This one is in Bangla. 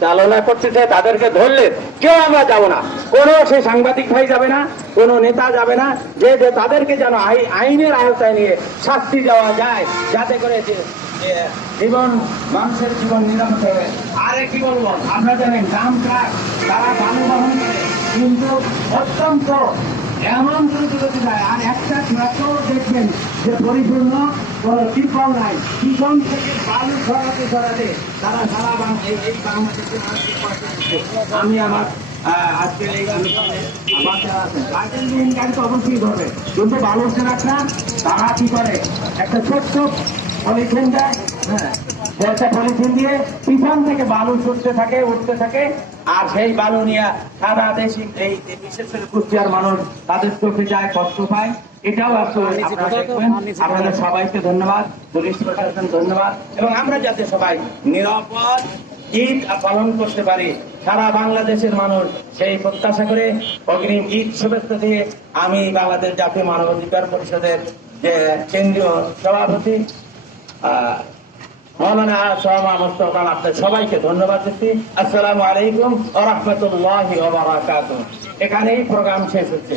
চালনা করতেছে তাদেরকে ধরলে, কেউ আমরা যাব না। কোনো সে সাংবাদিক ভাই যাবে না, কোনো নেতা যাবে না, যে তাদেরকে যেন আই- আইনের আওতায় নিয়ে শাস্তি দেওয়া যায়, যাতে করে জীবন, মানুষের জীবন নিরাপদ হবে আরে কি বলব, আপনারা জানেন ট্রাক তারা বালু বহন করে, কিন্তু অত্যন্ত এমন দ্রুত যায় আর একটা ট্রাকও দেখবেন যে পরিপূর্ণ টিপল নাই। পিছন থেকে বালু সরাতে সরাতে তারা সারা এই। আমি আমার আজকের এই আমার যারা আছেন, অবশ্যই ধরবে। কিন্তু বালু ট্রাকরা তারা কি করে? একটা ছোট্ট পলিথিন দেয় হ্যাঁ একটা পলিথিন দিয়ে পিছন থেকে বালু ছুটতে থাকে উঠতে থাকে। আর সেই বালু নিয়ে সারা দেশে এই বিশেষ করে কুষ্টিয়ার মানুষ তাদের চোখে যায় কষ্ট পায়। এটাও আপনাদের সবাইকে ধন্যবাদ। পুলিশ প্রশাসন ধন্যবাদ। এবং আমরা যাতে সবাই নিরাপদ ঈদ পালন করতে পারি সারা বাংলাদেশের মানুষ সেই প্রত্যাশা করে অগ্রিম ঈদ শুভেচ্ছা দিয়ে আমি বাংলাদেশ জাতীয় মানবাধিকার পরিষদের যে কেন্দ্রীয় সভাপতি আহ, মৌলানা সোহামা মোস্তফা আপনাদের সবাইকে ধন্যবাদ দিচ্ছি। আসসালামু আলাইকুম বারাকাতুহু। এখানেই প্রোগ্রাম শেষ হচ্ছে।